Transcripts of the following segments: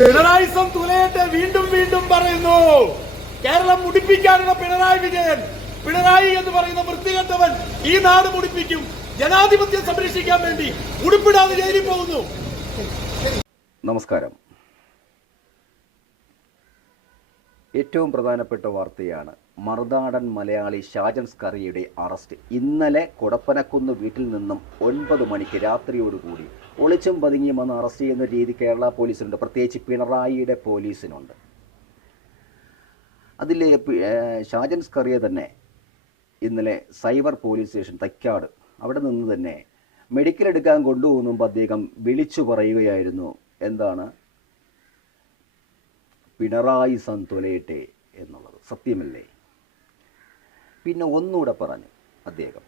പിണറായിസം തുലയട്ടെ വീണ്ടും വീണ്ടും പറയുന്നു. കേരളം മുടിപ്പിക്കാനുള്ള പിണറായി വിജയൻ പിണറായി എന്ന് പറയുന്ന വൃത്തികെട്ടവൻ ഈ നാട് മുടിപ്പിക്കും. ജനാധിപത്യം സംരക്ഷിക്കാൻ വേണ്ടി ഉടുപ്പിടാതെ ജയിലിൽ പോകുന്നു. നമസ്കാരം. ഏറ്റവും പ്രധാനപ്പെട്ട വാർത്തയാണ് മറുനാടൻ മലയാളി ഷാജൻ സ്കറിയുടെ അറസ്റ്റ്. ഇന്നലെ കൊടപ്പനക്കുന്ന് വീട്ടിൽ നിന്നും ഒൻപത് മണിക്ക് രാത്രിയോടുകൂടി ഒളിച്ചും പതുങ്ങിയും വന്ന് അറസ്റ്റ് ചെയ്യുന്ന രീതി കേരള പോലീസിനുണ്ട്. പ്രത്യേകിച്ച് പിണറായിയുടെ പോലീസിനുണ്ട്. അതിൽ ഷാജൻ സ്കറിയെ തന്നെ ഇന്നലെ സൈബർ പോലീസ് സ്റ്റേഷൻ തൈക്കാട് അവിടെ നിന്ന് തന്നെ മെഡിക്കൽ എടുക്കാൻ കൊണ്ടുപോകുമ്പോൾ അദ്ദേഹം വിളിച്ചു പറയുകയായിരുന്നു. എന്താണ്? പിണറായി സന്തുലയട്ടെ എന്നുള്ളത്. സത്യമല്ലേ? പിന്നെ ഒന്നുകൂടെ പറഞ്ഞു അദ്ദേഹം.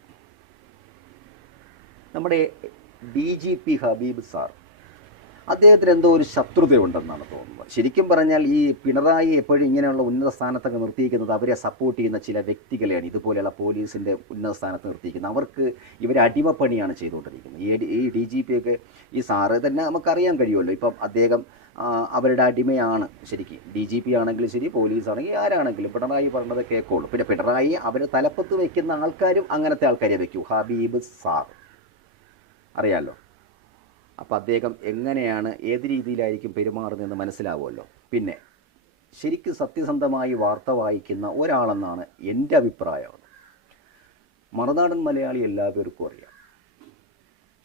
നമ്മുടെ D G P Habeeb sir അദ്ദേഹത്തിന് എന്തോ ഒരു ശത്രുതയുണ്ടെന്നാണ് തോന്നുന്നത്. ശരിക്കും പറഞ്ഞാൽ ഈ പിണറായി എപ്പോഴും ഇങ്ങനെയുള്ള ഉന്നത സ്ഥാനത്തൊക്കെ നിർത്തിയിരിക്കുന്നത് അവരെ സപ്പോർട്ട് ചെയ്യുന്ന ചില വ്യക്തികളെയാണ്. ഇതുപോലെയുള്ള പോലീസിന്റെ ഉന്നത സ്ഥാനത്ത് നിർത്തിയിരിക്കുന്നത്. അവർക്ക് ഇവർ അടിമപ്പണിയാണ് ചെയ്തുകൊണ്ടിരിക്കുന്നത്. ഈ ഡി- ജി പി ഒക്കെ ഈ സാറ് തന്നെ നമുക്കറിയാൻ കഴിയുമല്ലോ. ഇപ്പം അദ്ദേഹം അവരുടെ അടിമയാണ് ശരിക്കും. ഡി ജി പി ആണെങ്കിലും ശരി പോലീസ് ആണെങ്കിൽ ആരാണെങ്കിലും പിണറായി പറഞ്ഞത് കേൾക്കുള്ളൂ പിന്നെ പിണറായി അവരെ തലപ്പത്ത് വയ്ക്കുന്ന ആൾക്കാരും അങ്ങനത്തെ ആൾക്കാരെ വയ്ക്കൂ ഹബീബ് സാർ. അറിയാമല്ലോ അപ്പോൾ അദ്ദേഹം എങ്ങനെയാണ് ഏത് രീതിയിലായിരിക്കും പെരുമാറുന്നതെന്ന് മനസ്സിലാവുമല്ലോ. പിന്നെ ശരിക്കും സത്യസന്ധമായി വാർത്ത വായിക്കുന്ന ഒരാളെന്നാണ് എന്റെ അഭിപ്രായം. മറുനാടൻ മലയാളി എല്ലാവർക്കും അറിയാം.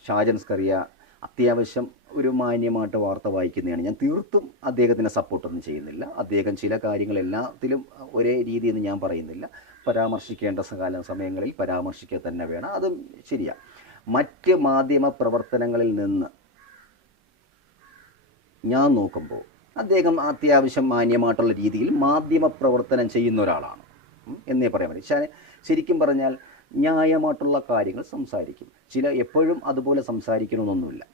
ഷാജൻ സ്കറിയ അത്യാവശ്യം ഒരു മാന്യമായിട്ട് വാർത്ത വായിക്കുന്നതാണ്. ഞാൻ തീർത്തും അദ്ദേഹത്തിനെ സപ്പോർട്ടൊന്നും ചെയ്യുന്നില്ല. അദ്ദേഹം ചില കാര്യങ്ങൾ എല്ലാത്തിലും ഒരേ രീതിയെന്ന് ഞാൻ പറയുന്നില്ല. പരാമർശിക്കേണ്ട കാല സമയങ്ങളിൽ പരാമർശിക്കുക തന്നെ വേണം. അതും ശരിയാണ് മറ്റ് മാധ്യമ പ്രവർത്തനങ്ങളിൽ നിന്ന് ഞാൻ നോക്കുമ്പോൾ അദ്ദേഹം അത്യാവശ്യം മാന്യമായിട്ടുള്ള രീതിയിൽ മാധ്യമ പ്രവർത്തനം ചെയ്യുന്ന ഒരാളാണ്. എന്നേ പറയാൻ പറ്റും. ശരിക്കും പറഞ്ഞാൽ ന്യായമായിട്ടുള്ള കാര്യങ്ങൾ സംസാരിക്കും. ചില എപ്പോഴും അതുപോലെ സംസാരിക്കണമെന്നൊന്നുമില്ല.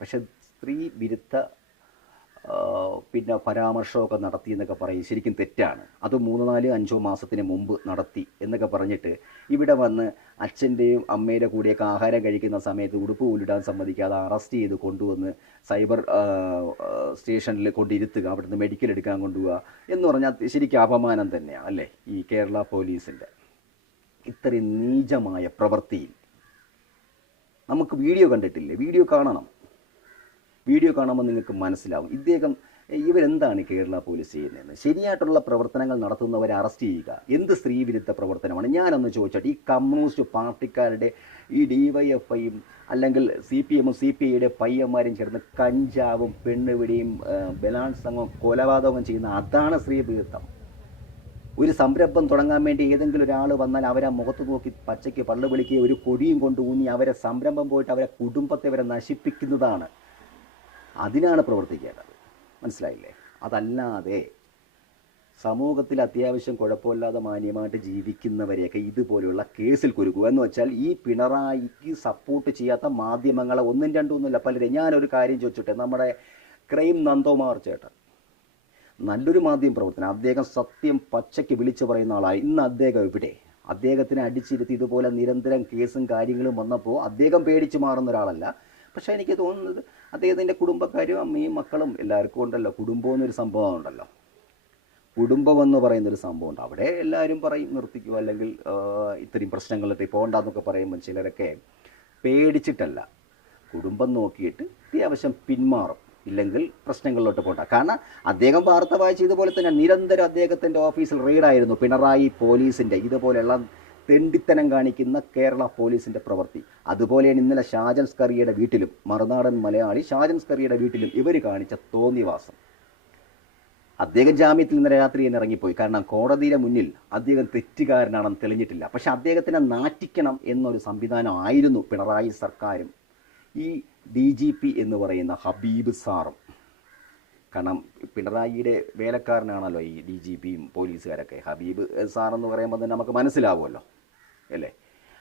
പക്ഷെ സ്ത്രീ വിരുദ്ധ പിന്നെ പരാമർശമൊക്കെ നടത്തി എന്നൊക്കെ പറയും. ശരിക്കും തെറ്റാണ്. അത് മൂന്ന് നാല് അഞ്ചോ മാസത്തിന് മുമ്പ് നടത്തി എന്നൊക്കെ പറഞ്ഞിട്ട് ഇവിടെ വന്ന് അച്ഛന്റെയും അമ്മയുടെ കൂടെയൊക്കെ ആഹാരം കഴിക്കുന്ന സമയത്ത് ഉടുപ്പ് പോലിടാൻ സമ്മതിക്കാതെ അറസ്റ്റ് ചെയ്ത് കൊണ്ടുവന്ന് സൈബർ സ്റ്റേഷനിൽ കൊണ്ടിരുത്തുക അവിടുന്ന് മെഡിക്കൽ എടുക്കാൻ കൊണ്ടുപോവുക എന്ന് പറഞ്ഞാൽ ശരിക്കും അപമാനം തന്നെയാണ് അല്ലേ? ഈ കേരള പോലീസിന്റെ. ഇത്രയും നീചമായ പ്രവൃത്തിയിൽ. നമുക്ക് വീഡിയോ കണ്ടിട്ടില്ലേ? വീഡിയോ കാണണം. വീഡിയോ കാണുമ്പോൾ നിങ്ങൾക്ക് മനസ്സിലാവും. ഇദ്ദേഹം ഇവരെന്താണ് കേരള പോലീസ് ചെയ്യുന്നതെന്ന്? ശരിയായിട്ടുള്ള പ്രവർത്തനങ്ങൾ നടത്തുന്നവരെ അറസ്റ്റ് ചെയ്യുക. എന്ത് സ്ത്രീവിരുദ്ധ പ്രവർത്തനമാണ്? ഞാനൊന്ന് ചോദിച്ചിട്ട്. ഈ കമ്മ്യൂണിസ്റ്റ് പാർട്ടിക്കാരുടെ ഈ ഡി വൈ അല്ലെങ്കിൽ സി പി എമ്മും സി പി ഐയുടെ പയ്യന്മാരും ചേർന്ന് കഞ്ചാവും പെണ്ണുപിടിയും ബലാത്സംഗവും കൊലപാതകവും ചെയ്യുന്ന അതാണ് സ്ത്രീവിരുദ്ധം. ഒരു സംരംഭം തുടങ്ങാൻ വേണ്ടി ഏതെങ്കിലും ഒരാൾ വന്നാൽ അവരെ മുഖത്ത് നോക്കി പച്ചയ്ക്ക് പള്ളു വിളിക്കുകയും ഒരു കൊടിയും കൊണ്ട് ഊന്നി അവരെ സംരംഭം പോയിട്ട് അവരെ കുടുംബത്തെ വരെ നശിപ്പിക്കുന്നതാണ്. അതിനാണ് പ്രവർത്തിക്കേണ്ടത്. മനസ്സിലായില്ലേ? അതല്ലാതെ സമൂഹത്തിൽ അത്യാവശ്യം കുഴപ്പമില്ലാതെ മാന്യമായിട്ട് ജീവിക്കുന്നവരെയൊക്കെ ഇതുപോലെയുള്ള കേസിൽ കുരുക്കുക എന്ന് വെച്ചാൽ ഈ പിണറായിക്ക് സപ്പോർട്ട് ചെയ്യാത്ത മാധ്യമങ്ങളെ ഒന്നും രണ്ടും ഒന്നുമില്ല. പലരും ഞാനൊരു കാര്യം ചോദിച്ചോട്ടെ. നമ്മുടെ ക്രൈം നന്ദോമാർ ചേട്ടൻ. നല്ലൊരു മാധ്യമ പ്രവർത്തനം. അദ്ദേഹം സത്യം പച്ചയ്ക്ക് വിളിച്ചു പറയുന്ന ആളായി. ഇന്ന് അദ്ദേഹം ഇവിടെ അദ്ദേഹത്തിനെ അടിച്ചിരുത്തി ഇതുപോലെ നിരന്തരം കേസും കാര്യങ്ങളും വന്നപ്പോൾ അദ്ദേഹം പേടിച്ചു മാറുന്ന ഒരാളല്ല. പക്ഷേ എനിക്ക് തോന്നുന്നത് അദ്ദേഹത്തിന്റെ കുടുംബക്കാരും അമ്മയും മക്കളും എല്ലാവർക്കും ഉണ്ടല്ലോ. കുടുംബം എന്നൊരു സംഭവം ഉണ്ടല്ലോ. കുടുംബം എന്ന് പറയുന്നൊരു സംഭവമുണ്ട് അവിടെ എല്ലാവരും പറയും നിർത്തിക്കും. അല്ലെങ്കിൽ ഇത്രയും പ്രശ്നങ്ങളിട്ട് പോകണ്ടെന്നൊക്കെ പറയുമ്പോൾ ചിലരൊക്കെ പേടിച്ചിട്ടല്ല. കുടുംബം നോക്കിയിട്ട് അത്യാവശ്യം പിന്മാറും. ഇല്ലെങ്കിൽ പ്രശ്നങ്ങളിലോട്ട് പോകണ്ട കാരണം അദ്ദേഹം വാർത്ത വായിച്ച ഇതുപോലെ തന്നെ നിരന്തരം അദ്ദേഹത്തിന്റെ ഓഫീസിൽ റെയ്ഡായിരുന്നു. പിണറായി പോലീസിന്റെ ഇതുപോലെയുള്ള തെണ്ടിത്തനം കാണിക്കുന്ന കേരള പോലീസിന്റെ പ്രവൃത്തി. അതുപോലെയാണ് ഇന്നലെ ഷാജൻ സ്കറിയുടെ വീട്ടിലും മറുനാടൻ മലയാളി ഷാജൻ സ്കറിയുടെ വീട്ടിലും ഇവർ കാണിച്ച തോന്നിവാസം. അദ്ദേഹം ജാമ്യത്തിൽ ഇന്നലെ രാത്രി തന്നെ ഇറങ്ങിപ്പോയി. കാരണം കോടതിയുടെ മുന്നിൽ അദ്ദേഹം തെറ്റുകാരനാണെന്ന് തെളിഞ്ഞിട്ടില്ല. പക്ഷെ അദ്ദേഹത്തിനെ നാറ്റിക്കണം എന്നൊരു സംവിധാനം ആയിരുന്നു പിണറായി സർക്കാരും. ഈ ഡി ജി പി എന്ന് പറയുന്ന ഹബീബ് സാറും. കാരണം പിണറായിയുടെ വേലക്കാരനാണല്ലോ ഈ ഡി ജി പിയും പോലീസുകാരൊക്കെ. ഹബീബ് സാറെന്ന് പറയുമ്പോൾ തന്നെ നമുക്ക് മനസ്സിലാവുമല്ലോ അല്ലേ?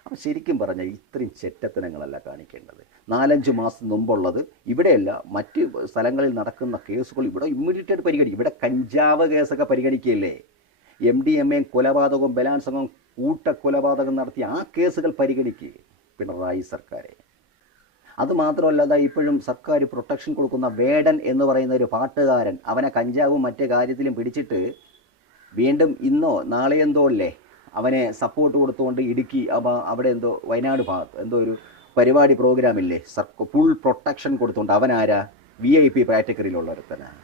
അപ്പം ശരിക്കും പറഞ്ഞാൽ ഇത്രയും ചെറ്റത്തനങ്ങളല്ല കാണിക്കേണ്ടത്. നാലഞ്ച് മാസം മുമ്പുള്ളത് ഇവിടെയല്ല മറ്റ് സ്ഥലങ്ങളിൽ നടക്കുന്ന കേസുകൾ ഇവിടെ ഇമ്മീഡിയറ്റ് ആയിട്ട് പരിഗണിക്കും. ഇവിടെ കഞ്ചാവ് കേസൊക്കെ പരിഗണിക്കുകയല്ലേ എം ഡി എം എ കൊലപാതകവും ബലാത്സംഗവും കൂട്ടക്കൊലപാതകം നടത്തിയ ആ കേസുകൾ പരിഗണിക്കുക പിണറായി സർക്കാരെ. അത് മാത്രമല്ല ദാ ഇപ്പോഴും സർക്കാർ പ്രൊട്ടക്ഷൻ കൊടുക്കുന്ന വേടൻ എന്ന് പറയുന്ന ഒരു പാട്ടുകാരൻ അവനെ കഞ്ചാവും മറ്റു കാര്യത്തിലും പിടിച്ചിട്ട് വീണ്ടും ഇന്നോ നാളെ എന്തോ അല്ലേ അവനെ സപ്പോർട്ട് കൊടുത്തുകൊണ്ട് ഇടുക്കി അപ്പോൾ അവിടെ എന്തോ വയനാട് ഭാഗത്ത് എന്തോ ഒരു പരിപാടി പ്രോഗ്രാമില്ലേ ഫുൾ പ്രൊട്ടക്ഷൻ കൊടുത്തുകൊണ്ട് അവനാരാ വി ഐ പി കാറ്റഗറിയിലുള്ള ഒരുത്തനാണ്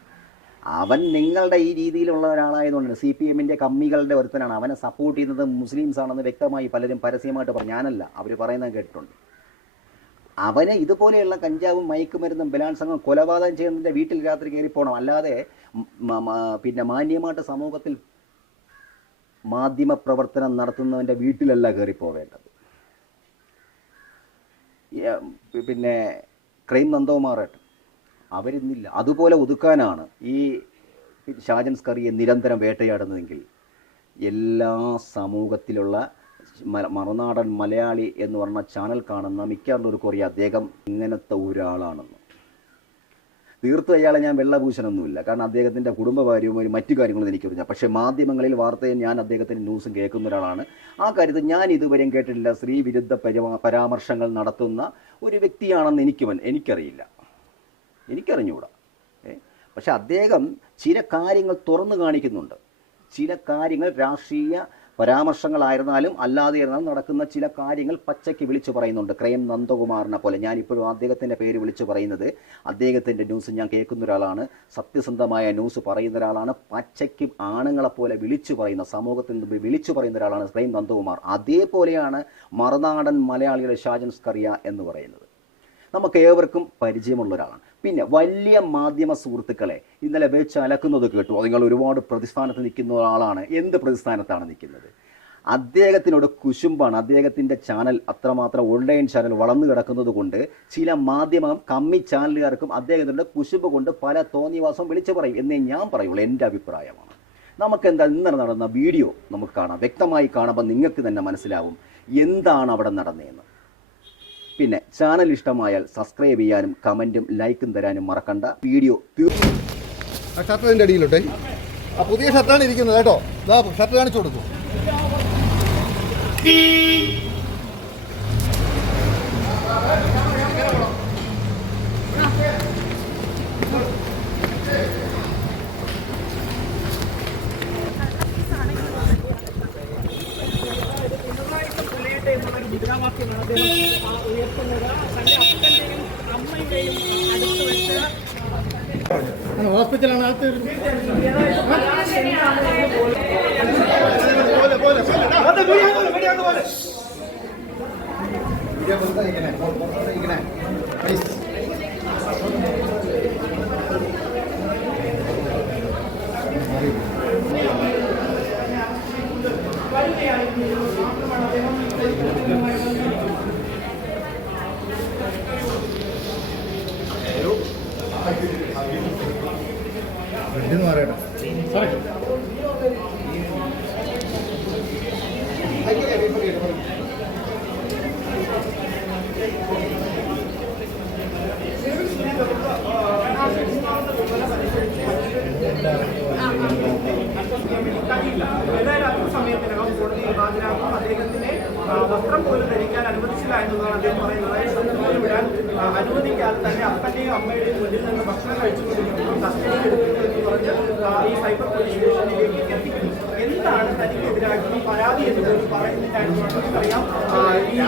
അവൻ നിങ്ങളുടെ ഈ രീതിയിലുള്ള ഒരാളായതുകൊണ്ടാണ് സി പി എമ്മിന്റെ കമ്മികളുടെ ഒരുത്തനാണ്. അവനെ സപ്പോർട്ട് ചെയ്യുന്നത് മുസ്ലിംസ് ആണെന്ന് വ്യക്തമായി പലരും പരസ്യമായിട്ട് പറഞ്ഞു. ഞാനല്ല അവർ പറയുന്നത് കേട്ടിട്ടുണ്ട്. അവന് ഇതുപോലെയുള്ള കഞ്ചാവും മയക്കുമരുന്നും ബലാത്സംഗം കൊലപാതകം ചെയ്യുന്നതിന്റെ വീട്ടിൽ രാത്രി കയറി പോകണം. അല്ലാതെ പിന്നെ മാന്യമായിട്ട് സമൂഹത്തിൽ മാധ്യമ പ്രവർത്തനം നടത്തുന്നവന്റെ വീട്ടിലല്ല കയറി പോവേണ്ടത്. പിന്നെ ക്രൈം നന്ദകുമാറായിട്ട് അവരിന്നില്ല. അതുപോലെ ഒതുക്കാനാണ് ഈ ഷാജൻ സ്കറിയെ നിരന്തരം വേട്ടയാടുന്നതെങ്കിൽ എല്ലാ സമൂഹത്തിലുള്ള മറുനാടൻ മലയാളി എന്ന് പറഞ്ഞ ചാനൽ കാണുന്ന മിക്കവർക്കും അറിയാം അദ്ദേഹം ഇങ്ങനത്തെ ഒരാളാണെന്ന്. തീർത്തും അയാളെ ഞാൻ വെള്ളഭൂഷണമൊന്നുമില്ല കാരണം അദ്ദേഹത്തിന്റെ കുടുംബകാര്യവും മറ്റു കാര്യങ്ങളും എനിക്കറിയാം പക്ഷേ മാധ്യമങ്ങളിൽ വാർത്തയും ഞാൻ അദ്ദേഹത്തിന്റെ ന്യൂസും കേൾക്കുന്ന ഒരാളാണ്. ആ കാര്യത്തിൽ ഞാൻ ഇതുവരെയും കേട്ടിട്ടില്ല. സ്ത്രീ വിരുദ്ധ പരാമർശങ്ങൾ നടത്തുന്ന ഒരു വ്യക്തിയാണെന്ന് എനിക്ക് എനിക്കറിയില്ല. എനിക്കറിഞ്ഞുകൂടാ പക്ഷെ അദ്ദേഹം ചില കാര്യങ്ങൾ തുറന്നു കാണിക്കുന്നുണ്ട്. ചില കാര്യങ്ങൾ രാഷ്ട്രീയ പരാമർശങ്ങളായിരുന്നാലും അല്ലാതെ ഇരുന്നാലും നടക്കുന്ന ചില കാര്യങ്ങൾ പച്ചയ്ക്ക് വിളിച്ചു പറയുന്നുണ്ട്. ക്രൈം നന്ദകുമാറിനെ പോലെ. ഞാനിപ്പോഴും അദ്ദേഹത്തിന്റെ പേര് വിളിച്ചു പറയുന്നത് അദ്ദേഹത്തിന്റെ ന്യൂസ് ഞാൻ കേൾക്കുന്ന ഒരാളാണ്. സത്യസന്ധമായ ന്യൂസ് പറയുന്ന ഒരാളാണ്. പച്ചയ്ക്ക് ആണുങ്ങളെപ്പോലെ വിളിച്ചു പറയുന്ന സമൂഹത്തിൽ നിന്ന് വിളിച്ചു പറയുന്ന ഒരാളാണ് ക്രൈം നന്ദകുമാർ. അതേപോലെയാണ് മറുനാടൻ മലയാളിയുടെ ഷാജൻസ് കറിയ എന്ന് പറയുന്നത്. നമുക്ക് ഏവർക്കും പരിചയമുള്ള ഒരാളാണ് പിന്നെ വലിയ മാധ്യമ സുഹൃത്തുക്കളെ ഇന്നലെ വെച്ച് അലക്കുന്നത് കേട്ടു. നിങ്ങൾ ഒരുപാട് പ്രതിസ്ഥാനത്ത് നിൽക്കുന്ന ഒരാളാണ്. എന്ത് പ്രതിസ്ഥാനത്താണ് നിൽക്കുന്നത്? അദ്ദേഹത്തിനോട് കുശുമ്പാണ്. അദ്ദേഹത്തിന്റെ ചാനൽ അത്രമാത്രം ഓൺലൈൻ ചാനൽ വളർന്നു കിടക്കുന്നത് കൊണ്ട് ചില മാധ്യമം കമ്മി ചാനലുകാർക്കും അദ്ദേഹത്തിന്റെ കുശുമ്പ് കൊണ്ട് പല തോന്നിവാസം വിളിച്ചു പറയും എന്നേ ഞാൻ പറയുള്ളൂ. എന്റെ അഭിപ്രായമാണ്. നമുക്ക് എന്താ ഇന്നലെ നടന്ന വീഡിയോ നമുക്ക് കാണാം. വ്യക്തമായി കാണുമ്പോൾ നിങ്ങൾക്ക് തന്നെ മനസ്സിലാവും. എന്താണ് അവിടെ നടന്നതെന്ന്. പിന്നെ ചാനൽ ഇഷ്ടമായാൽ സബ്സ്ക്രൈബ് ചെയ്യാനും കമന്റും ലൈക്കും തരാനും മറക്കണ്ട. വീഡിയോ ആ ഷർട്ട് അതിന്റെ അടിയിലോട്ടെ. ആ പുതിയ ഷർട്ടാണ് ഇരിക്കുന്നത് കേട്ടോ. ഷർട്ട് കാണിച്ചു കൊടുക്കും. Hospital നിന്ന് ഭക്ഷണം കഴിച്ചുകൊണ്ടിരിക്കുമ്പോൾ കസ്റ്റഡി എടുക്കരുതെന്ന് പറഞ്ഞ് ഈ സൈബർ പോലീസ് സ്റ്റേഷനിലേക്ക് എത്തിക്കുന്നു എന്താണ് തനിക്കെതിരായിട്ടുള്ള പരാതി എന്ന് പോലും പറയുന്നില്ലായിരുന്നു നമുക്കറിയാം ഈ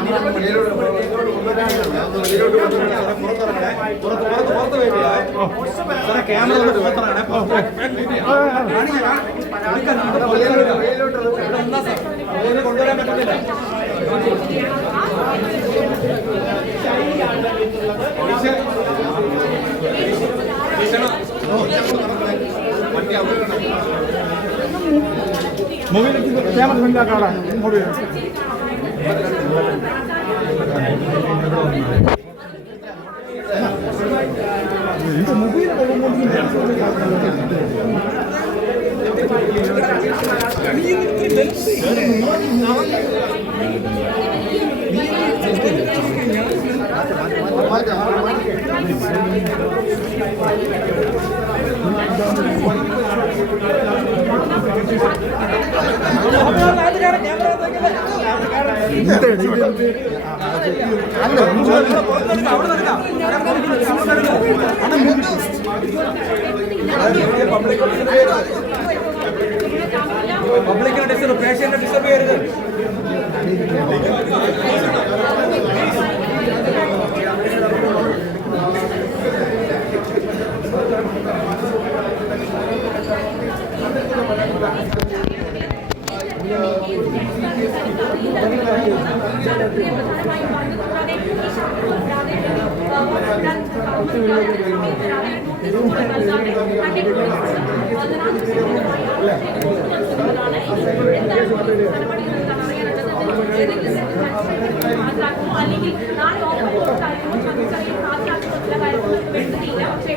കൊണ്ടുവരാൻ പറ്റുന്നില്ല মোবাইলে কিন্তু ক্যামেরা ধরে রাখা না মোবাইল 이거 모바일 보고 모르는 맞아. പബ്ലിക്കിനെ ഡിസ്റ്റർബ് പേഷ്യന്റിനെ ഡിസ്റ്റർബ് ചെയ്യരുത് അല്ലെങ്കിൽ നാളെ ഓപ്പൺ കാര്യങ്ങൾ ഹാജരാക്കുന്ന ചില കാര്യങ്ങൾ വ്യക്തതയില്ല പക്ഷേ